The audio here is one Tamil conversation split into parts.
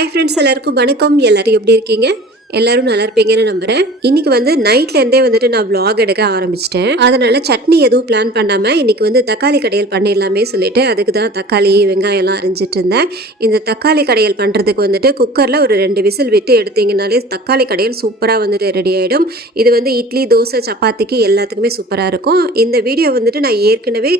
ஹாய் ஃப்ரெண்ட்ஸ், எல்லாருக்கும் வணக்கம். எல்லாரும் எப்படி இருக்கீங்க? எல்லாரும் நல்லா இருப்பீங்கன்னு நம்புறேன். இன்னைக்கு நைட்லேருந்தே நான் vlog எடுக்க ஆரம்பிச்சிட்டேன். அதனால சட்னி எதுவும் பிளான் பண்ணாமல் இன்னைக்கு தக்காளி கடையல் பண்ணிடலாமே சொல்லிட்டு அதுக்கு தான் தக்காளி வெங்காயம்லாம் அரிஞ்சிட்டு இருந்தேன். இந்த தக்காளி கடையல் பண்ணுறதுக்கு குக்கரில் ஒரு 2 விசில் விட்டு எடுத்தீங்கனாலே தக்காளி கடையல் சூப்பராக ரெடி ஆகிடும். இது இட்லி, தோசை, சப்பாத்திக்கு எல்லாத்துக்குமே சூப்பராக இருக்கும். இந்த வீடியோ நான் ஏற்கனவே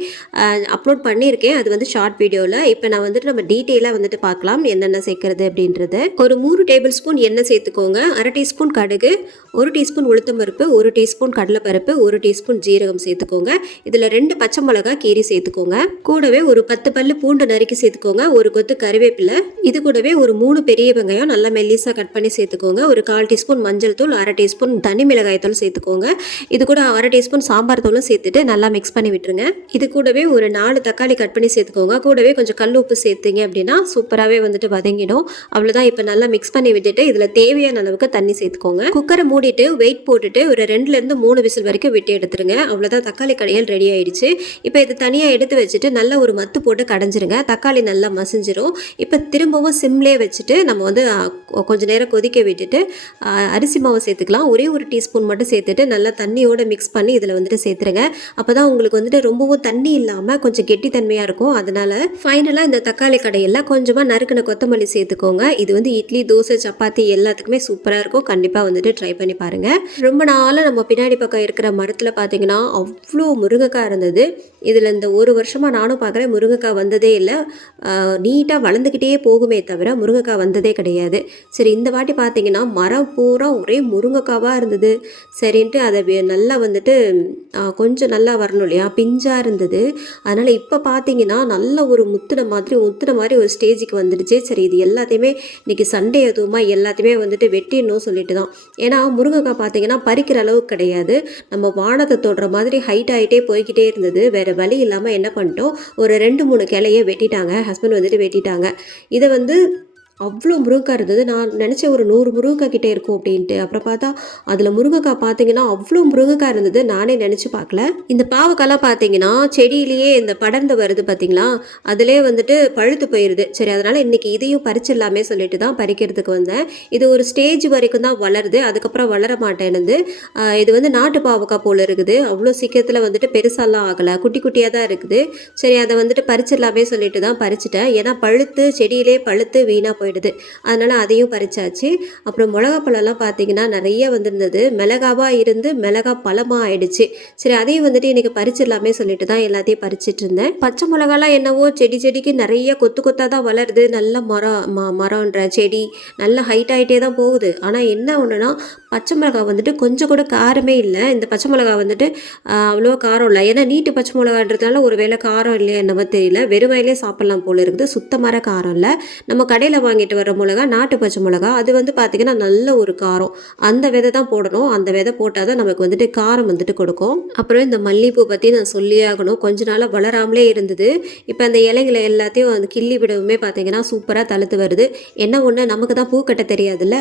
அப்லோட் பண்ணியிருக்கேன். அது ஷார்ட் வீடியோவில். இப்போ நான் நம்ம டீட்டெயிலாக பார்க்கலாம் என்னென்ன சேர்க்குறது அப்படின்றது. ஒரு 3 டேபிள் ஸ்பூன் எண்ணெய் சேர்த்துக்கோங்க. 1/2 டீஸ்பூன் கடுகு, 1 டீஸ்பூன் உளுத்தம்பருப்பு, 1 டீஸ்பூன் கடலைப்பருப்பு, 1 டீஸ்பூன் ஜீரகம் சேர்த்துக்கோங்க. இதில் 2 பச்சை மிளகாய் கீரி சேர்த்துக்கோங்க. கூடவே ஒரு 10 பல்லு பூண்டு நறுக்கி சேர்த்துக்கோங்க. ஒரு கொத்து கறிவேப்பிலை. இது கூடவே ஒரு 3 பெரிய வெங்காயம் நல்லா மெல்லிஸாக கட் பண்ணி சேர்த்துக்கோங்க. ஒரு 1/4 டீஸ்பூன் மஞ்சள் தூள், 1/2 டீஸ்பூன் தனி மிளகாய் தூள் சேர்த்துக்கோங்க. இது கூட 1/2 டீஸ்பூன் சாம்பார் தூளும் சேர்த்துட்டு நல்லா மிக்ஸ் பண்ணி விட்டுருங்க. இது கூடவே ஒரு 4 தக்காளி கட் பண்ணி சேர்த்துக்கோங்க. கூடவே கொஞ்சம் கல் உப்பு சேர்த்துங்க அப்படின்னா சூப்பராகவே வதங்கிடும். அவ்வளோதான். இப்போ நல்லா மிக்ஸ் பண்ணி விட்டுட்டு இதில் தேவையான அளவுக்கு தண்ணி சேர்த்துக்கோங்க. குக்கரை மூடிட்டு வெயிட் போட்டுட்டு ஒரு 2லேருந்து 3 விசில் வரைக்கும் விட்டு எடுத்துருங்க. அவ்வளோதான், தக்காளி கடையல் ரெடி ஆயிடுச்சு. இப்போ இது தனியாக எடுத்து வச்சுட்டு நல்லா ஒரு மத்து போட்டு கடைஞ்சிருங்க. தக்காளி நல்லா மசிஞ்சிரும். இப்போ திரும்பவும் சிம்லே வச்சுட்டு நம்ம கொஞ்சம் நேரம் கொதிக்க விட்டுட்டு அரிசி மாவு சேர்த்துக்கலாம். ஒரே ஒரு டீஸ்பூன் மட்டும் சேர்த்துட்டு நல்லா தண்ணியோட மிக்ஸ் பண்ணி இதில் சேர்த்துருங்க. அப்போ தான் உங்களுக்கு ரொம்பவும் தண்ணி இல்லாமல் கொஞ்சம் கெட்டித்தன்மையாக இருக்கும். அதனால ஃபைனலாக இந்த தக்காளி கடையில் கொஞ்சமாக நறுக்கின கொத்தமல்லி சேர்த்துக்கோங்க. இது இட்லி, தோசை, சப்பாத்தி எல்லாத்துக்குமே சூப்பராக இருக்கும். கண்டிப்பாக ட்ரை பண்ணி பாருங்கள். ரொம்ப நாளாக நம்ம பின்னாடி பக்கம் இருக்கிற மரத்தில் பார்த்தீங்கன்னா அவ்வளோ முருங்கைக்காய் இருந்தது. இதில் இந்த 1 வருஷமாக நானும் பார்க்குறேன், முருங்கைக்காய் வந்ததே இல்லை. நீட்டாக வளர்ந்துக்கிட்டே போகுமே தவிர முருங்கைக்காய் வந்ததே கிடையாது. சரி, இந்த வாட்டி பார்த்தீங்கன்னா மரம் பூரா ஒரே முருங்கைக்காவாக இருந்தது. சரின்ட்டு அதை நல்லா கொஞ்சம் நல்லா வரணும் இல்லையா, பிஞ்சாக இருந்தது. அதனால் இப்போ பார்த்தீங்கன்னா நல்ல ஒரு முத்துன மாதிரி ஒரு ஸ்டேஜுக்கு வந்துடுச்சு. சரி, இது எல்லாத்தையுமே இன்றைக்கி சண்டே எதுவுமா எல்லாத்தையுமே வெட்டிடணும் சொல்லிட்டு தான். ஏன்னா முருங்கைக்காய் பார்த்தீங்கன்னா பறிக்கிற அளவுக்கு கிடையாது. நம்ம வானத்தை தொடுற மாதிரி ஹைட் ஆகிட்டே போய்கிட்டே இருந்தது. வேறு வழி இல்லாமல் என்ன பண்ணிட்டோம், ஒரு 2-3 கிளையை வெட்டிட்டாங்க. ஹஸ்பண்ட் வெட்டிட்டாங்க. இதை அவ்வளோ முருங்கைக்காய் இருந்தது. நான் நினச்சேன் ஒரு 100 முருங்கைக்காய் கிட்டே இருக்கும் அப்படின்ட்டு. அப்புறம் பார்த்தா அதில் முருங்கைக்காய் பார்த்தீங்கன்னா அவ்வளோ முருங்கைக்காய் இருந்தது. நானே நினச்சி பார்க்கல. இந்த பாவக்காய்லாம் பார்த்தீங்கன்னா செடியிலேயே இந்த படர்ந்து வருது பார்த்தீங்களா, அதிலே பழுத்து போயிடுது. சரி, அதனால் இன்றைக்கி இதையும் பறிச்சிடலாமே சொல்லிட்டு தான் பறிக்கிறதுக்கு வந்தேன். இது ஒரு ஸ்டேஜ் வரைக்கும் தான் வளருது, அதுக்கப்புறம் வளர மாட்டேனுது. இது நாட்டு பாவக்காய் போல் இருக்குது. அவ்வளோ சீக்கிரத்தில் பெருசாலாம் ஆகலை, குட்டி குட்டியாக தான் இருக்குது. சரி, அதை பறிச்சிடலாமே சொல்லிட்டு தான் பறிச்சிட்டேன். ஏன்னா பழுத்து செடியிலே பழுத்து வீணாக போயிடுது. அதனால அதையும் பறிச்சாச்சு. அப்புறம் மிளகா பழம்லாம் பார்த்தீங்கன்னா நிறைய வந்திருந்தது. மிளகாவாக இருந்து மிளகா பழமாக ஆயிடுச்சு. சரி, அதையும் இன்னைக்கு பறிச்சிடலாமே சொல்லிட்டு தான் எல்லாத்தையும் பறிச்சிட்டு இருந்தேன். பச்சை மிளகாலாம் என்னவோ செடிக்கு நிறைய கொத்து கொத்தாக தான் வளருது. நல்ல மரம்ன்ற செடி நல்ல ஹைட் ஆகிட்டே தான் போகுது. ஆனால் என்ன ஒன்றுனா பச்சை மிளகா கொஞ்சம் கூட காரமே இல்லை. இந்த பச்சை மிளகா அவ்வளோ காரம் இல்லை. ஏன்னா நீட்டு பச்சை மிளகான்றதுனால ஒரு வேளை காரம் இல்லையா என்னவோ தெரியல. வெறும் வயலே சாப்பிட்லாம் போல இருக்குது. சுத்தமான காரம் இல்லை. நம்ம கடையில் வாங்கிட்டு வர மிளகா நாட்டு பச்சை மிளகா, அது பார்த்தீங்கன்னா நல்ல ஒரு காரம். அந்த விதை தான் போடணும். அந்த விதை போட்டால் தான் நமக்கு காரம் கொடுக்கும். அப்புறம் இந்த மல்லிகைப்பூ பற்றி நான் சொல்லியே ஆகணும். கொஞ்ச நாளாக வளராமலே இருந்தது. இப்போ அந்த இலைங்களை எல்லாத்தையும் கிள்ளி விடவுமே பார்த்தீங்கன்னா சூப்பராக தழுத்து வருது. என்ன ஒன்று, நமக்கு தான் பூ கட்ட தெரியாதுல்ல.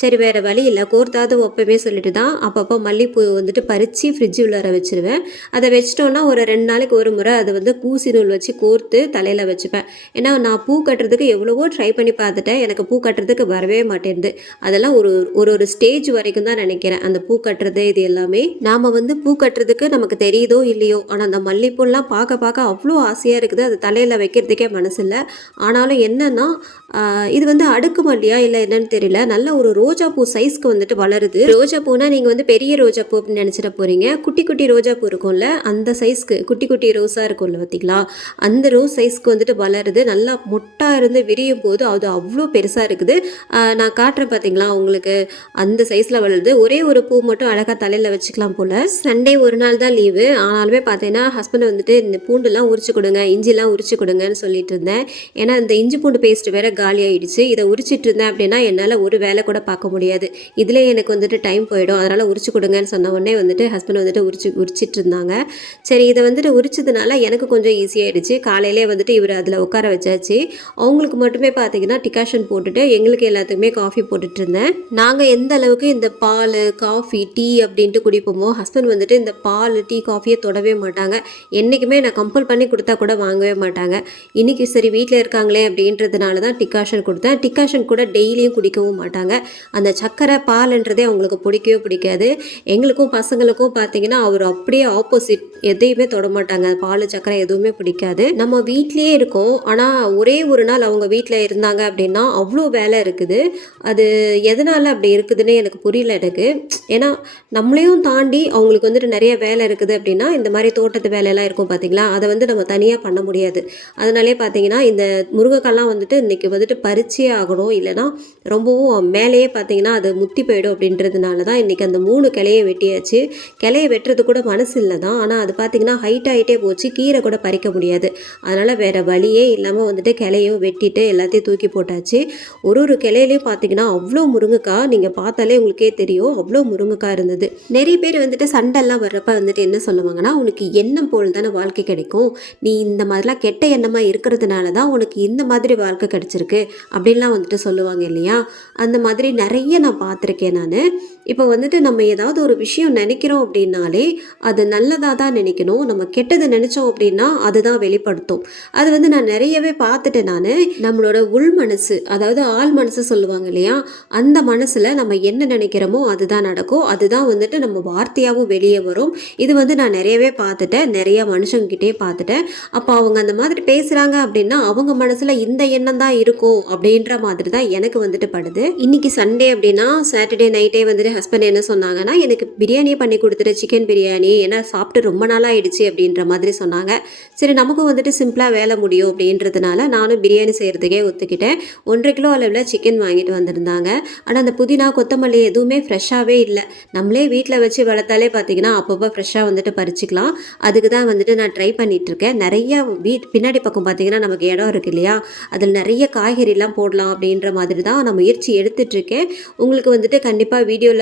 சரி, வேறு வழி இல்லை, கோர்த்தாவது வைப்பவே சொல்லிட்டு தான் அப்பப்போ மல்லிகைப்பூ பறித்து ஃப்ரிட்ஜு உள்ளார வச்சுருவேன். அதை வச்சிட்டோன்னா ஒரு 2 நாளைக்கு ஒரு முறை அதை கூசி நூல் வச்சு கோர்த்து தலையில் வச்சுப்பேன். ஏன்னா நான் பூ கட்டுறதுக்கு எவ்வளவோ ட்ரை பண்ணி பார்த்துட்டேன். எனக்கு பூ கட்டுறதுக்கு வரவே மாட்டேங்குது. அதெல்லாம் ஒரு ஸ்டேஜ் வரைக்கும் தான் நினைக்கிறேன் அந்த பூ கட்டுறது. இது எல்லாமே நாம் பூ கட்டுறதுக்கு நமக்கு தெரியுதோ இல்லையோ, ஆனால் அந்த மல்லிகைப்பூலாம் பார்க்க அவ்வளோ ஆசையாக இருக்குது. அது தலையில் வைக்கிறதுக்கே மனசு இல்லை. ஆனாலும் என்னென்னா இது அடுக்கு மல்லியா இல்லை என்னன்னு தெரியல, நல்ல ஒரு ரோஜா பூ சைஸ்க்கு வளருது. ரோஜா பூனா நீங்கள் பெரிய ரோஜா பூ அப்படின்னு நினச்சிட போகிறீங்க. குட்டி குட்டி ரோஜா பூ இருக்கும்ல, அந்த சைஸ்க்கு குட்டி குட்டி ரோஸாக இருக்கும்ல பார்த்தீங்களா, அந்த ரோஸ் சைஸ்க்கு வளருது. நல்லா மொட்டாக இருந்து விரியும் போது அது அவ்வளோ பெருசாக இருக்குது. நான் காட்டுறேன் பார்த்தீங்களா உங்களுக்கு, அந்த சைஸில் வளருது. ஒரே ஒரு பூ மட்டும் அழகாக தலையில் வச்சுக்கலாம் போல். சண்டே ஒரு நாள் தான் லீவு. ஆனாலுமே பார்த்தீங்கன்னா ஹஸ்பண்ட் இந்த பூண்டுலாம் உரிச்சு கொடுங்க, இஞ்சிலாம் உரிச்சு கொடுங்கன்னு சொல்லிட்டு இருந்தேன். ஏன்னா இந்த இஞ்சி பூண்டு பேஸ்ட் வேற காலி ஆயிடுச்சு. இதை உரிச்சிட்டு இருந்தேன் அப்படின்னா என்னால் ஒரு வேலை கூட பார்க்க முடியாது. இதில் எனக்கு எனக்கு வந்துட்டு டைம் போயிடும், அதனால் உரிச்சு கொடுங்கன்னு சொன்ன உடனே வந்துட்டு ஹஸ்பண்ட் வந்துட்டு உரிச்சிட்டு இருந்தாங்க. சரி இதை வந்துட்டு உரிச்சதுனால எனக்கு கொஞ்சம் ஈஸியாகிடுச்சு. காலையிலே வந்துட்டு இவர் அதில் உட்கார வச்சாச்சு. அவங்களுக்கு மட்டுமே பார்த்தீங்கன்னா டிகாஷன் போட்டுட்டு எங்களுக்கு எல்லாத்துக்குமே காஃபி போட்டுட்டு இருந்தேன். நாங்கள் எந்த அளவுக்கு இந்த பால் காஃபி டீ அப்படின்ட்டு குடிப்போமோ, ஹஸ்பண்ட் வந்துட்டு இந்த பால் டீ காஃபியை தொடவே மாட்டாங்க. என்றைக்குமே நான் கம்பல் பண்ணி கொடுத்தா கூட வாங்கவே மாட்டாங்க. இன்றைக்கி சரி வீட்டில் இருக்காங்களே அப்படின்றதுனால தான் டிகாஷன் கொடுத்தேன். டிகாஷன் கூட டெய்லியும் குடிக்கவும் மாட்டாங்க. அந்த சக்கரை பால்ன்றதே அவங்களுக்கு பிடிக்கவே பிடிக்காது. எங்களுக்கும் பசங்களுக்கும் பார்த்தீங்கன்னா அவர் அப்படியே ஆப்போசிட், எதையுமே தொட மாட்டாங்க. பால் சக்கரை எதுவுமே பிடிக்காது. நம்ம வீட்லேயே இருக்கோம், ஆனால் ஒரே ஒரு நாள் அவங்க வீட்டில் இருந்தாங்க அப்படின்னா அவ்வளோ வேலை இருக்குது. அது எதனால் அப்படி இருக்குதுன்னு எனக்கு புரியல எனக்கு. ஏன்னா நம்மளையும் தாண்டி அவங்களுக்கு வந்துட்டு நிறைய வேலை இருக்குது அப்படின்னா, இந்த மாதிரி தோட்டத்து வேலையெல்லாம் இருக்கும் பார்த்தீங்களா, அதை வந்து நம்ம தனியாக பண்ண முடியாது. அதனாலே பார்த்தீங்கன்னா இந்த முருங்கைக்காய்லாம் வந்துட்டு இன்றைக்கி வந்துட்டு பறிச்சே ஆகணும், இல்லைனா ரொம்பவும் மேலேயே பார்த்தீங்கன்னா அது முத்தி போயிடும் அப்படின்றதுனால தான் இன்றைக்கி அந்த 3 கிளையை வெட்டியாச்சு. கிளையை வெட்டுறது கூட மனசு இல்லை தான், ஆனால் அது பார்த்திங்கன்னா ஹைட் ஆகிட்டே போச்சு, கீரை கூட பறிக்க முடியாது. அதனால் வேறு வழியே இல்லாமல் வந்துட்டு கிளையும் வெட்டிட்டு எல்லாத்தையும் தூக்கி போட்டாச்சு. ஒரு கிளையிலையும் பார்த்திங்கன்னா அவ்வளோ முருங்கைக்காய், நீங்கள் பார்த்தாலே உங்களுக்கே தெரியும் அவ்வளோ முருங்கைக்காய் இருந்தது. நிறைய பேர் வந்துட்டு சண்டெல்லாம் வர்றப்ப வந்துட்டு என்ன சொல்லுவாங்கன்னா, உனக்கு எண்ணம் போல் தானே வாழ்க்கை கிடைக்கும், நீ இந்த மாதிரிலாம் கெட்ட எண்ணமாக இருக்கிறதுனால தான் உனக்கு இந்த மாதிரி வாழ்க்கை கிடைச்சிருக்கு அப்படின்லாம் வந்துட்டு சொல்லுவாங்க இல்லையா. அந்த மாதிரி நிறைய நான் பார்த்துருக்கேன் நான். இப்போ வந்துட்டு நம்ம ஏதாவது ஒரு விஷயம் நினைக்கிறோம் அப்படின்னாலே அது நல்லதாக தான் நினைக்கணும். நம்ம கெட்டதை நினச்சோம் அப்படின்னா அதுதான் வெளிப்படுத்தும். அது வந்து நான் நிறையவே பார்த்துட்டேன் நான். நம்மளோட உள் மனசு, அதாவது ஆள் மனசு சொல்லுவாங்க இல்லையா, அந்த மனசில் நம்ம என்ன நினைக்கிறோமோ அதுதான் நடக்கும். அதுதான் வந்துட்டு நம்ம வார்த்தையாகவும் வெளியே வரும். இது வந்து நான் நிறையவே பார்த்துட்டேன், நிறைய மனுஷங்கிட்டே பார்த்துட்டேன். அப்போ அவங்க அந்த மாதிரி பேசுகிறாங்க அப்படின்னா அவங்க மனசில் இந்த எண்ணம் தான் இருக்கும் அப்படின்ற மாதிரி தான் எனக்கு வந்துட்டு படுது. இன்னைக்கு சண்டே அப்படின்னா சாட்டர்டே நைட்டே வந்துட்டு ஹஸ்பண்ட் என்ன சொன்னாங்கன்னா, எனக்கு பிரியாணியே பண்ணி கொடுத்துட்டு சிக்கன் பிரியாணி, ஏன்னா சாப்பிட்டு ரொம்ப நாள் ஆயிடுச்சு அப்படின்ற மாதிரி சொன்னாங்க. சரி நமக்கும் வந்துட்டு சிம்பிளாக வேலை முடியும் அப்படின்றதுனால நானும் பிரியாணி செய்கிறதுக்கே ஒத்துக்கிட்டேன். 1.5 கிலோ அளவில் சிக்கன் வாங்கிட்டு வந்திருந்தாங்க. ஆனால் அந்த புதினா கொத்தமல்லி எதுவுமே ஃப்ரெஷ்ஷாகவே இல்லை. நம்மளே வீட்டில் வச்சு வளர்த்தாலே பார்த்தீங்கன்னா அப்பப்போ ஃப்ரெஷ்ஷாக வந்துட்டு பறிச்சிக்கலாம். அதுக்கு தான் வந்துட்டு நான் ட்ரை பண்ணிகிட்ருக்கேன். நிறைய பின்னாடி பக்கம் பார்த்தீங்கன்னா நமக்கு இடம் இருக்குது இல்லையா, அதில் நிறைய காய்கறிலாம் போடலாம் அப்படின்ற மாதிரி தான் நான் முயற்சி எடுத்துகிட்ருக்கேன். உங்களுக்கு வந்துட்டு கண்டிப்பாக வீடியோவில்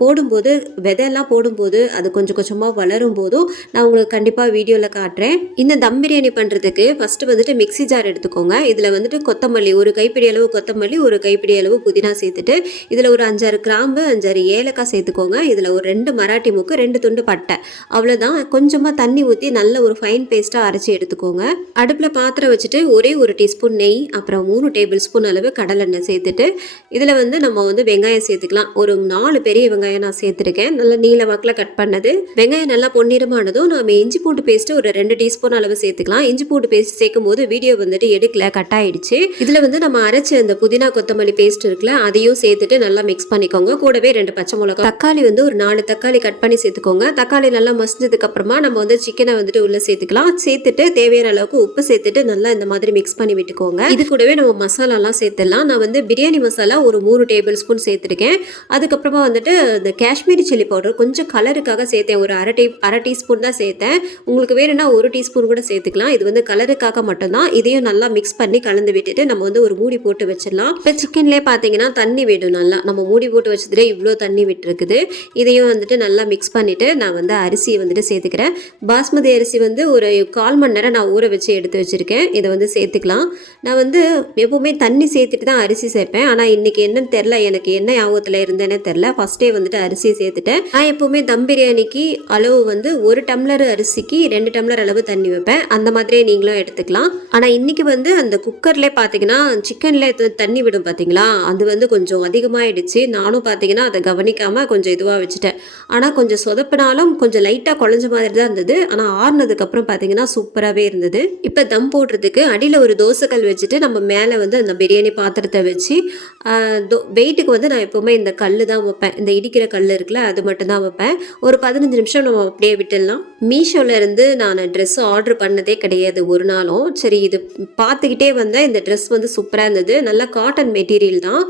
போடும்போது, விதையெல்லாம் போடும்போது அது கொஞ்சம் கொஞ்சமாக வளரும் போதும் நான் உங்களுக்கு கண்டிப்பாக வீடியோவில் காட்டுறேன். இந்த தம் பிரியாணி பண்ணுறதுக்கு ஃபஸ்ட்டு வந்துட்டு மிக்ஸி ஜார் எடுத்துக்கோங்க. இதில் வந்துட்டு கொத்தமல்லி, ஒரு கைப்பிடி அளவு கொத்தமல்லி, ஒரு கைப்பிடி அளவு புதினா சேர்த்துட்டு, இதில் ஒரு 5-6 கிராம்பு, 5-6 ஏலக்காய் சேர்த்துக்கோங்க. இதில் ஒரு 2 மராட்டி மூக்கு, 2 துண்டு பட்டை, அவ்வளோதான். கொஞ்சமாக தண்ணி ஊற்றி நல்ல ஒரு ஃபைன் பேஸ்ட்டாக அரைச்சி எடுத்துக்கோங்க. அடுப்பில் பாத்திரம் வச்சுட்டு ஒரே 1 டீஸ்பூன் நெய், அப்புறம் 3 டேபிள் ஸ்பூன் அளவு கடலெண்ணெய் சேர்த்துட்டு, இதில் வந்து நம்ம வந்து வெங்காயம் சேர்த்துக்கலாம். ஒரு 4 பெரிய வெங்காயம் நான் சேர்த்துருக்கேன், நல்லா நீல வாக்கில் கட் பண்ணது. வெங்காயம் நல்லா பொன்னிறமானதும் நம்ம இஞ்சி பூண்டு பேஸ்ட்டு ஒரு 2 டீஸ்பூன் அளவு சேர்த்துக்கலாம். இஞ்சி பூண்டு பேஸ்ட் சேர்க்கும் போது வீடியோ வந்துட்டு எடுக்கல, கட் ஆயிடுச்சு. இதில் வந்து நம்ம அரைச்ச அந்த புதினா கொத்தமல்லி பேஸ்ட் இருக்குல்ல, அதையும் சேர்த்துட்டு நல்லா மிக்ஸ் பண்ணிக்கோங்க. கூடவே 2 பச்சை மிளகாய், தக்காளி வந்து ஒரு 4 தக்காளி கட் பண்ணி சேர்த்துக்கோங்க. தக்காளி நல்லா மசிஞ்சதுக்கு அப்புறமா நம்ம வந்து சிக்கனை வந்துட்டு உள்ள சேர்த்துக்கலாம். சேர்த்துட்டு தேவையான அளவுக்கு உப்பு சேர்த்துட்டு நல்லா இந்த மாதிரி மிக்ஸ் பண்ணி விட்டுக்கோங்க. இது கூடவே நம்ம மசாலாலாம் சேர்த்துடலாம். நான் வந்து பிரியாணி மசாலா ஒரு 3 டேபிள் ஸ்பூன் சேர்த்துருக்கேன். அதுக்கப்புறமா வந்துட்டு இந்த காஷ்மீரி சில்லி பவுடர் கொஞ்சம் கலருக்காக சேர்த்தேன், ஒரு அரை டீஸ்பூன் தான் சேர்த்தேன். உங்களுக்கு வேணும்னா 1 டீஸ்பூன் கூட சேர்த்துக்கலாம். இது வந்து கலருக்காக மட்டும்தான். இதையும் நல்லா மிக்ஸ் பண்ணி கலந்து விட்டுட்டு நம்ம வந்து ஒரு மூடி போட்டு வச்சிடலாம். இப்போ சிக்கன்லேயே பார்த்தீங்கன்னா தண்ணி விடும் நல்லா, நம்ம மூடி போட்டு வச்சதுலேயே இவ்வளோ தண்ணி விட்டுருக்குது. இதையும் வந்துட்டு நல்லா மிக்ஸ் பண்ணிவிட்டு நான் வந்து அரிசியை வந்துட்டு சேர்த்துக்கிறேன். பாஸ்மதி அரிசி வந்து ஒரு 1/4 மணி நேரம் நான் ஊற வச்சு எடுத்து வச்சுருக்கேன். இதை வந்து சேர்த்துக்கலாம். நான் வந்து எப்போவுமே தண்ணி சேர்த்துட்டு தான் அரிசி சேர்ப்பேன். ஆனால் இன்றைக்கி என்னன்னு தெரில, எனக்கு என்ன ஞாபகத்தில் இருந்தேனே தெரில, ஃபஸ்ட்டே வந்துட்டு அரிசி சேர்த்துட்டேன். நான் எப்போவுமே தம் பிரியாணிக்கு அளவு வந்து 1 டம்ளர் அரிசிக்கு 2 டம்ளர் அளவு தண்ணி வைப்பேன். அந்த மாதிரியே நீங்களும் எடுத்துக்கலாம். ஆனால் இன்றைக்கி வந்து அந்த குக்கர்லேயே பார்த்தீங்கன்னா சிக்கனில் தண்ணி விடும் பார்த்தீங்களா, அது வந்து கொஞ்சம் அதிகமாகிடுச்சு. நானும் பார்த்தீங்கன்னா அதை கவனிக்காமல் கொஞ்சம் இதுவாக வச்சுட்டேன். ஆனால் கொஞ்சம் சொதப்பினாலும் கொஞ்சம் லைட்டாக குழஞ்ச மாதிரி தான் இருந்தது. ஆனால் ஆறுனதுக்கப்புறம் பார்த்தீங்கன்னா சூப்பராகவே இருந்தது. இப்போ தம் போடுறதுக்கு அடியில் ஒரு தோசைக்கல் வச்சுட்டு நம்ம மேலே வந்து அந்த பிரியாணி பாத்திரத்தை வச்சு வெயிட்டுக்கு வந்து நான் எப்போவுமே இந்த கல் தான் வைப்பேன். இந்த இடிக்கிற கல் இருக்குல்ல, அது மட்டும் தான் வைப்பேன். ஒரு 15 நிமிஷம் நம்ம அப்படியே விட்டுடலாம். மீஷோவில் இருந்து நான் ட்ரெஸ் ஆர்டர் பண்ணதே கிடையாது ஒரு நாளும். சரி இது பார்த்துக்கிட்டே வந்தேன். இந்த ட்ரெஸ் வந்து சூப்பராக இருந்தது. நல்லா காட்டன் மெட்டீரியல் தான்.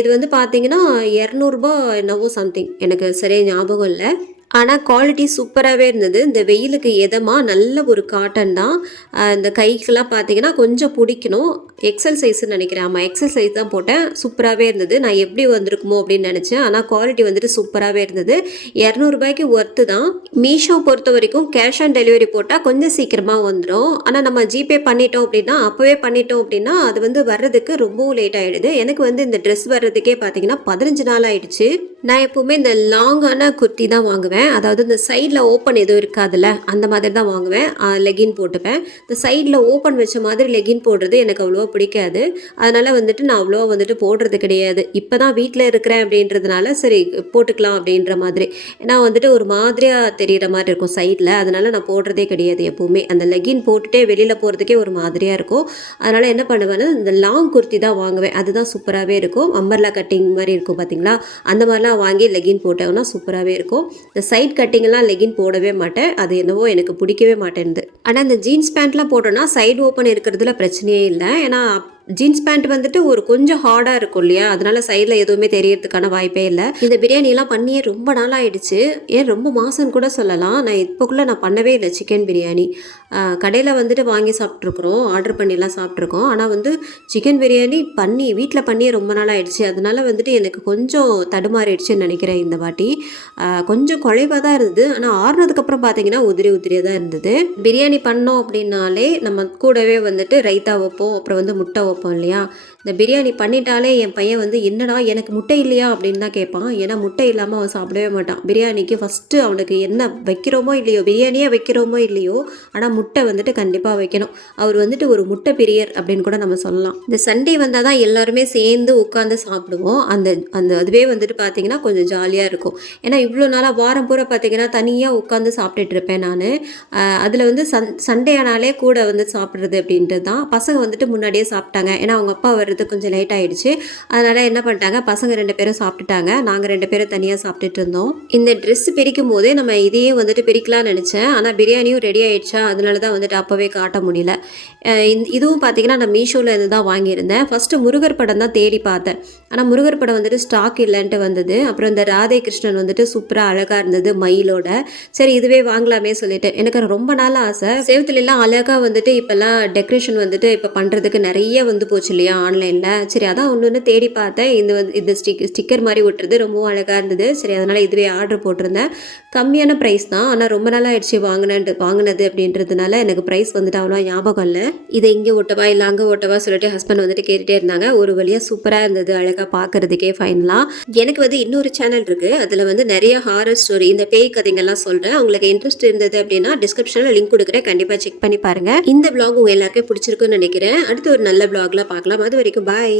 இது வந்து பார்த்தீங்கன்னா 200 ரூபா என்னவோ சம்திங், எனக்கு சரியாக ஞாபகம் இல்லை. ஆனால் குவாலிட்டி சூப்பராகவே இருந்தது. இந்த வெயிலுக்கு எதமா நல்ல ஒரு காட்டன் தான். இந்த கைக்கெல்லாம் பார்த்தீங்கன்னா கொஞ்சம் பிடிக்கணும். எக்ஸல் சைஸ்ன்னு நினைக்கிறேன். ஆமாம், எக்ஸல் சைஸ் தான் போட்டேன். சூப்பராகவே இருந்தது. நான் எப்படி வந்திருக்குமோ அப்படின்னு நினச்சேன். ஆனால் குவாலிட்டி வந்துட்டு சூப்பராகவே இருந்தது. ₹200 ஒர்த்து தான். மீஷோ பொறுத்த வரைக்கும் கேஷ் ஆன் டெலிவரி போட்டால் கொஞ்சம் சீக்கிரமாக வந்துடும். ஆனால் நம்ம ஜிபே பண்ணிட்டோம் அப்படின்னா, அப்போவே பண்ணிட்டோம் அப்படின்னா அது வந்து வர்றதுக்கு ரொம்பவும் லேட் ஆகிடுது. எனக்கு வந்து இந்த ட்ரெஸ் வர்றதுக்கே பார்த்தீங்கன்னா 15 நாள் ஆயிடுச்சு. நான் எப்போவுமே இந்த லாங்கான குர்த்தி தான் வாங்குவேன். அதாவது இந்த சைடில் ஓப்பன் எதுவும் இருக்காதுல்ல, அந்த மாதிரி தான் வாங்குவேன். லெகின் போட்டுப்பேன். இந்த சைடில் ஓப்பன் வச்ச மாதிரி லெகின் போடுறது எனக்கு அவ்வளோவா பிடிக்காது. அதனால் வந்துட்டு நான் அவ்வளோவா வந்துட்டு போடுறது கிடையாது. இப்போ தான் வீட்டில் இருக்கிறேன் அப்படின்றதுனால சரி போட்டுக்கலாம் அப்படின்ற மாதிரி. ஏன்னா வந்துட்டு ஒரு மாதிரியாக தெரிகிற மாதிரி இருக்கும் சைடில். அதனால் நான் போடுறதே கிடையாது எப்போவுமே. அந்த லெகின் போட்டுகிட்டே வெளியில் போகிறதுக்கே ஒரு மாதிரியாக இருக்கும். அதனால் என்ன பண்ணுவேன்னா இந்த லாங் குர்த்தி தான் வாங்குவேன். அதுதான் சூப்பராகவே இருக்கும். அம்பர்லா கட்டிங் மாதிரி இருக்கும் பார்த்தீங்களா, அந்த மாதிரிலாம் வாங்கி லெகின் போட்டோம்னா சூப்பராகவே இருக்கும். இந்த சைட் கட்டிங்கெல்லாம் லெகின் போடவே மாட்டேன். அது என்னவோ எனக்கு பிடிக்கவே மாட்டேன்து. ஆனால் இந்த ஜீன்ஸ் பேண்ட்லாம் போட்டோன்னா சைடு ஓப்பன் இருக்கிறதுல பிரச்சனையே இல்லை. ஏன்னா ஜீன்ஸ் பேண்ட் வந்துட்டு ஒரு கொஞ்சம் ஹார்டாக இருக்கும் இல்லையா, அதனால சைடில் எதுவுமே தெரியறதுக்கான வாய்ப்பே இல்லை. இந்த பிரியாணிலாம் பண்ணியே ரொம்ப நாள் ஆயிடுச்சு. ஏன் ரொம்ப மாதம்னு கூட சொல்லலாம். நான் இப்போக்குள்ளே நான் பண்ணவே இல்லை சிக்கன் பிரியாணி. கடையில் வந்துட்டு வாங்கி சாப்பிட்ருக்குறோம், ஆர்டர் பண்ணிலாம் சாப்பிட்ருக்கோம். ஆனால் வந்து சிக்கன் பிரியாணி வீட்டில் பண்ணியே ரொம்ப நாள் ஆயிடுச்சு. அதனால வந்துட்டு எனக்கு கொஞ்சம் தடுமாறிடுச்சுன்னு நினைக்கிறேன் இந்த வாட்டி. கொஞ்சம் குறைவாக தான் இருந்தது. ஆனால் ஆறுனதுக்கப்புறம் பார்த்தீங்கன்னா உதிரியாக தான் இருந்தது. பிரியாணி பண்ணோம் அப்படின்னாலே நம்ம கூடவே வந்துட்டு ரைத்தா வைப்போம், அப்புறம் வந்து முட்டை வைப்போம் இல்லையா. இந்த பிரியாணி பண்ணிட்டாலே என் பையன் வந்து என்னடா எனக்கு முட்டை இல்லையா அப்படின்னு தான் கேட்பான். ஏன்னா முட்டை இல்லாமல் அவன் சாப்பிடவே மாட்டான். பிரியாணிக்கு ஃபஸ்ட்டு அவனுக்கு என்ன வைக்கிறோமோ இல்லையோ, பிரியாணியே வைக்கிறோமோ இல்லையோ, ஆனால் முட்டை வந்துட்டு கண்டிப்பாக வைக்கணும். அவர் வந்துட்டு ஒரு முட்டை பிரியர் அப்படின்னு கூட நம்ம சொல்லலாம். இந்த சண்டே வந்தால் தான் எல்லாருமே சேர்ந்து உட்காந்து சாப்பிடுவோம். அந்த அந்த அதுவே வந்துட்டு பார்த்தீங்கன்னா கொஞ்சம் ஜாலியாக இருக்கும். ஏன்னா இவ்வளோ நாளாக வாரம் பூரா பார்த்தீங்கன்னா தனியாக உட்காந்து சாப்பிட்டுட்டு இருப்பேன் நான். அதில் வந்து சண்டே ஆனாலே கூட வந்து சாப்பிட்றது அப்படின்றது தான். பசங்க வந்துட்டு முன்னாடியே சாப்பிட்டாங்க. ஏன்னா அவங்க அப்பா வர்றது கொஞ்சம் லேட் ஆகிடுச்சு. அதனால் என்ன பண்ணிட்டாங்க, பசங்க 2 பேரும் சாப்பிட்டுட்டாங்க. நாங்கள் 2 பேரும் தனியாக சாப்பிட்டுட்டு இருந்தோம். இந்த ட்ரெஸ் பிரிக்கும் போதே நம்ம இதையும் வந்துட்டு பிரிக்கலாம்னு நினச்சேன். ஆனால் பிரியாணியும் ரெடி ஆகிடுச்சா, அதனால தான் வந்துட்டு அப்போவே காட்ட முடியல. இதுவும் பார்த்தீங்கன்னா நான் மீஷோவில் இருந்து தான் வாங்கியிருந்தேன். ஃபஸ்ட்டு முருகர் படம் தான் தேடி பார்த்தேன். ஆனால் முருகர் படம் வந்துட்டு ஸ்டாக் இல்லைன்ட்டு வந்தது. அப்புறம் இந்த ராதே கிருஷ்ணன் வந்துட்டு சூப்பராக அழகாக இருந்தது மயிலோட. சரி இதுவே வாங்கலாமே சொல்லிட்டு எனக்கு ரொம்ப நாள் ஆசை. சேவத்துலலாம் அழகாக வந்துட்டு இப்போல்லாம் டெக்கரேஷன் வந்துட்டு இப்போ பண்ணுறதுக்கு நிறைய வந்து போச்சு இல்லையா ஆன்லைனில். சரி அதான் ஒன்று தேடி பார்த்தேன். இந்த ஸ்டிக்கர் மாதிரி விட்டுறது ரொம்பவும் அழகாக இருந்தது. சரி அதனால் இதுவே ஆர்டர் போட்டிருந்தேன். கம்மியான ப்ரைஸ் தான். ஆனால் ரொம்ப நாள் ஆயிடுச்சு வாங்கினது அப்படின்றதுனால எனக்கு ப்ரைஸ் வந்துட்டு அவ்வளோ ஞாபகம் இல்லை. இதை இங்கே ஓட்டவா இல்லை அங்கே ஓட்டவா சொல்லிட்டு ஹஸ்பண்ட் வந்துட்டு கேட்டுகிட்டே இருந்தாங்க. ஒரு வழியாக சூப்பராக இருந்தது, அழகாக பார்க்குறதுக்கே ஃபைனலாக. எனக்கு வந்து இன்னொரு சேனல் இருக்குது. அதில் வந்து நிறைய ஹாரர் ஸ்டோரி, இந்த பேய் கதைங்கள்லாம் சொல்கிறேன். உங்களுக்கு இன்ட்ரெஸ்ட் இருந்தது அப்படின்னா டிஸ்கிரிப்ஷனில் லிங்க் கொடுக்குறேன், கண்டிப்பாக செக் பண்ணி பாருங்கள். இந்த vlog உங்கள் எல்லாருக்கும் பிடிச்சிருக்குன்னு நினைக்கிறேன். அடுத்து ஒரு நல்ல vlogல பார்க்கலாம். அது வரைக்கும் பாய்.